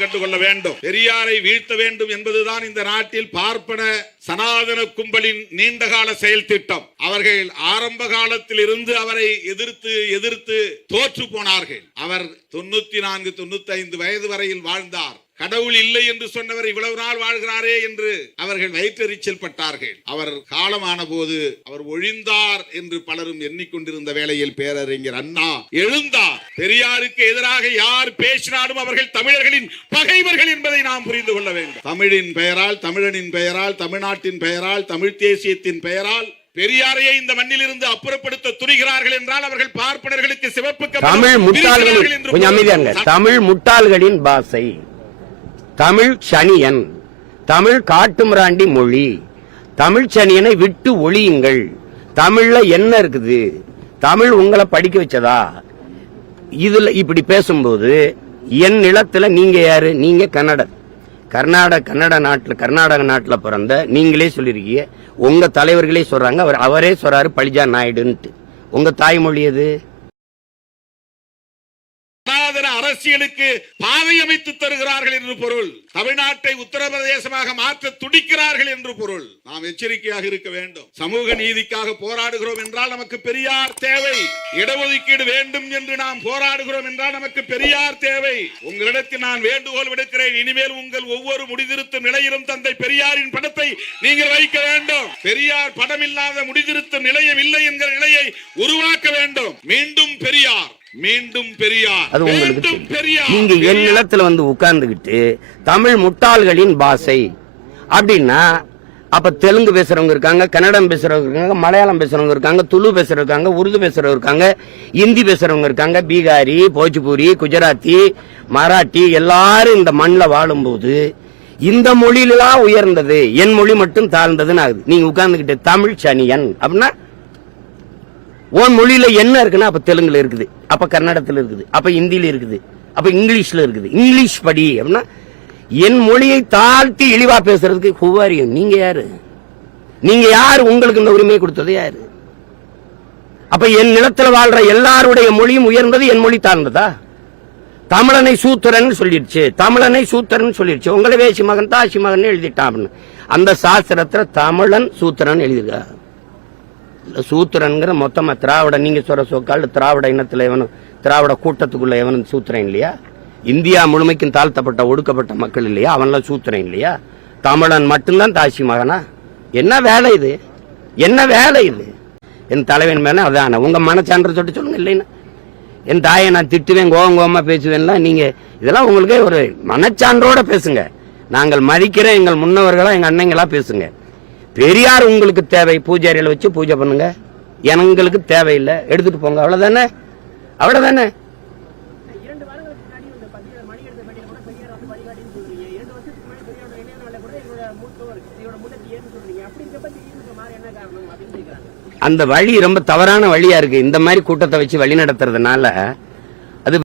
கண்டுகொள்ள வேண்டும். பெரியாரை வீழ்த்த வேண்டும் என்பதுதான் இந்த நாட்டில் பார்ப்பன சனாதன கும்பலின் நீண்டகால செயல் திட்டம். அவர்கள் ஆரம்ப காலத்தில் இருந்து அவரை எதிர்த்து தோற்று போனார்கள். அவர் 94, 95 வயது வரையில் வாழ்ந்தார். கடவுள் இல்லை என்று சொன்னவர் இவ்வளவு நாள் வாழ்கிறாரே என்று அவர்கள் வயிற்றெரிச்சல் பட்டார்கள். அவர் காலமான போது அவர் ஒழிந்தார் என்று பலரும் எண்ணிக்கொண்டிருந்த வேளையில் பேரறிஞர் அண்ணா எழுந்தார். பெரியாருக்கு எதிராக யார் பேசினாலும் அவர்கள் தமிழர்களின் பகைவர்கள் என்பதை நாம் புரிந்து கொள்ள வேண்டும். தமிழின் பெயரால், தமிழனின் பெயரால், தமிழ்நாட்டின் பெயரால், தமிழ் தேசியத்தின் பெயரால் பெரியாரையை இந்த மண்ணில் இருந்து அப்புறப்படுத்த துணிகிறார்கள் என்றால் அவர்கள் பார்ப்பனர்களுக்கு சிவப்பு தமிழ் முட்டாள்களின் பாசை, தமிழ் சனியன், தமிழ் காட்டுமிராண்டி மொழி, தமிழ் சனியனை விட்டு ஒழியுங்கள். தமிழ்ல என்ன இருக்குது? தமிழ் உங்களை படிக்க வச்சதா? இதுல இப்படி பேசும்போது என் நிலத்துல நீங்க யாரு? நீங்க கர்நாடக நாட்டுல பிறந்த நீங்களே சொல்லிருக்கீங்க. உங்க தலைவர்களே சொல்றாங்க, அவரே சொல்றாரு பழிஜா நாயுடுன்ட்டு. உங்க தாய்மொழி எது? அரசியலுக்கு பாதை அமைத்து தருகிறார்கள் என்று பொருள். தமிழ்நாட்டை உத்தரப்பிரதேசமாக மாற்ற துடிக்கிறார்கள் என்று பொருள். நாம் எச்சரிக்கையாக இருக்க வேண்டும். சமூக நீதிக்காக போராடுகிறோம் என்றால் நமக்கு பெரியார் தேவை. இடஒதுக்கீடு வேண்டும் என்று நாம் போராடுகிறோம் என்றால் நமக்கு பெரியார் தேவை. உங்களிடத்தில் நான் வேண்டுகோள் விடுக்கிறேன். இனிமேல் உங்கள் ஒவ்வொரு முடிதிருத்தும் நிலையிலும் தந்தை பெரியாரின் படத்தை நீங்கள் வைக்க வேண்டும். பெரியார் படம் இல்லாத முடிதிருத்தும் நிலையம் இல்லை என்கிற நிலையை உருவாக்க வேண்டும். மீண்டும் பெரியார், மீண்டும் பெரியார். அது உங்களுக்கு நீங்க என் நிலத்துல வந்து உட்கார்ந்துகிட்டு தமிழ் முட்டாள்களின் பாஷை அப்படின்னா, அப்ப தெலுங்கு பேசுறவங்க இருக்காங்க, கன்னடம் பேசுறவங்க இருக்காங்க, மலையாளம் பேசுறவங்க இருக்காங்க, துளு பேசுறவங்க இருக்காங்க, உருது பேசுறவங்க இருக்காங்க, இந்தி பேசுறவங்க இருக்காங்க, பீகாரி, போஜ்பூரி, குஜராத்தி, மராட்டி எல்லாரும் இந்த மண்ணில் வாழும்போது இந்த மொழியிலாம் உயர்ந்தது, என் மொழி மட்டும் தாழ்ந்ததுன்னு ஆகுது. நீங்க உட்கார்ந்துகிட்டு தமிழ் சனியன் அப்படின்னா உன் மொழியில என்ன இருக்குன்னா, அப்ப தெலுங்குல இருக்குது, அப்ப கன்னடத்துல இருக்குது, அப்ப இந்தியில இருக்குது, அப்ப இங்கிலீஷ்ல இருக்குது. இங்கிலீஷ் படி அப்படின்னா என் மொழியை தாழ்த்தி இழிவா பேசுறதுக்கு குவாரியம். நீங்க யாரு? நீங்க யாரு? உங்களுக்கு இந்த உரிமையை கொடுத்தது யாரு? அப்ப என் நிலத்துல வாழ்ற எல்லாருடைய மொழியும் உயர்ந்தது, என் மொழி தாழ்ந்ததா? தமிழனை சூத்திரன் சொல்லிடுச்சு, தமிழனை சூத்திரன் சொல்லிடுச்சு. உங்களை வேசி மகன் தாசி மகன் எழுதிட்டான் அப்படின்னு. அந்த சாஸ்திரத்துல தமிழன் சூத்திரன் எழுதிருக்கா? சூத்திரன்கிற மொத்தமா திராவிட, நீங்க சொல்ற சொக்கால் திராவிட இனத்துல எவனும், திராவிட கூட்டத்துக்குள்ள எவனும் சூத்திரன் இல்லையா? இந்தியா முழுமைக்கும் தாழ்த்தப்பட்ட ஒடுக்கப்பட்ட மக்கள் இல்லையா? அவன்லாம் சூத்திரன் இல்லையா? தமிழன் மட்டும்தான் தாசி மகனா? என்ன வேலை இது? என்ன வேலை இது? என் தலைவன் மேல அதான உங்க மனச்சான்று சொல்லிட்டு சொல்லுங்க. இல்லைன்னா என் தாயை நான் திட்டுவேன், கோவமா பேசுவேன்லாம். நீங்க இதெல்லாம் உங்களுக்கு ஒரு மனச்சான்றோட பேசுங்க. நாங்கள் மதிக்கிற எங்கள் முன்னவர்களா, எங்க அண்ணங்களா பேசுங்க. பெரியார் உங்களுக்கு தேவை, பூஜாரியில வச்சு பூஜை பண்ணுங்க. எங்களுக்கு தேவையில்லை, எடுத்துட்டு போங்க. அவ்வளவுதானே, அவ்வளவுதானே. அந்த வழி ரொம்ப தவறான வழியா இருக்கு. இந்த மாதிரி கூட்டத்தை வச்சு வழி நடத்துறதுனால